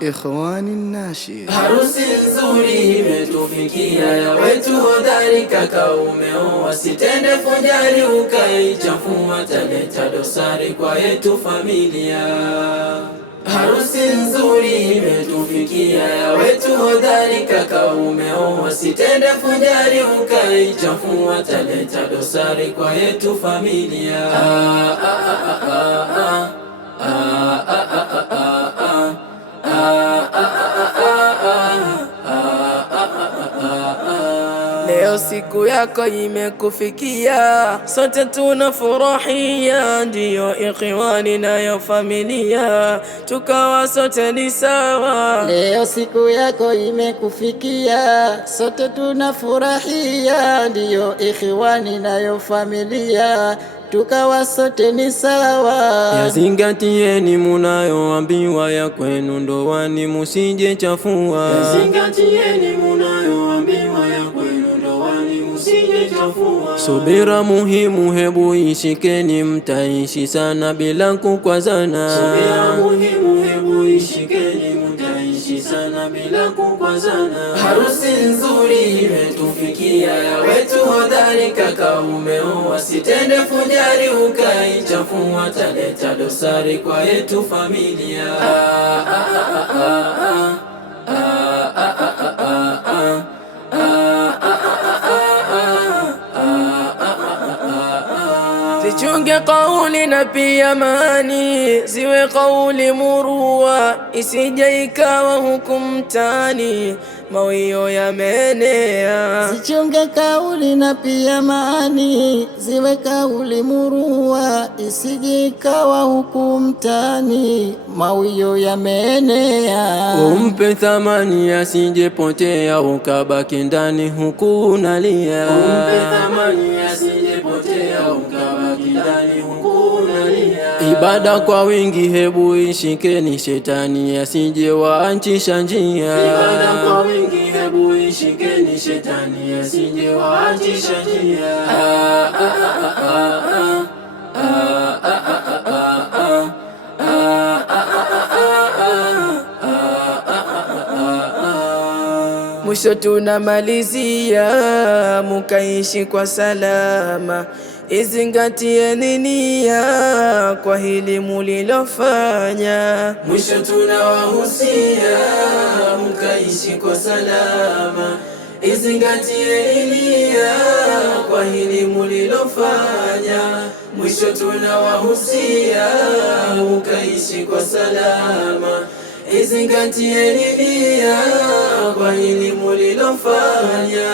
Ikhwani Nashir. Harusi nzuri imetufikia, ya wetu hodari kaka umeoa, sitende fujari ukaichafua, taleta dosari kwa yetu familia. Harusi nzuri imetufikia, ya wetu hodari kaka umeoa, sitende fujari ukaichafua, taleta dosari kwa yetu familia. Leo siku yako imekufikia, sote tunafurahia, ndiyo ikhwani nayo familia, tukawa sote ni sawa. Leo siku yako imekufikia, sote tunafurahia, ndiyo ikhwani nayo familia, tukawa sote ni sawa. Yazingatieni munayoambiwa, ya kwenu ndoani musije chafua. Yazingatieni munayoambiwa, ya kwenu ndoani musije chafua. Subira muhimu, hebu ishikeni, mtaishi sana bila kukwazana. Subira muhimu, hebu ishikeni, mtaishi sana bila kukwazana. Harusi nzuri imetufikia, ya wetu hodari kaka umeoa, sitende fujari ukaichafua, taleta dosari kwa yetu familia. Zichunge kauli na pia amani, ziwe kauli murua, isije ikawa hukumu mtaani, mawio yameenea. Zichunge kauli na pia amani, ziwe kauli murua, isije ikawa hukumu mtaani, mawio yameenea. Umpe thamani asijepotea, ukabaki ndani huku unalia. Umpe thamani asijepotea, ukabaki ndani huku unalia. Ibada kwa wingi hebu ishikeni, shetani asije waanchisha njia. Ibada kwa wingi hebu ishikeni, shetani asije waanchisha njia. Mwisho tunamalizia, mukaishi kwa salama, izingatieni nia kwa hili mulilofanya. Mwisho tunawahusia, mukaishi kwa salama, izingatieni nia kwa hili mulilofanya. Mwisho tunawahusia, mukaishi kwa salama, izingatieni nia kwa hili mulilofanya.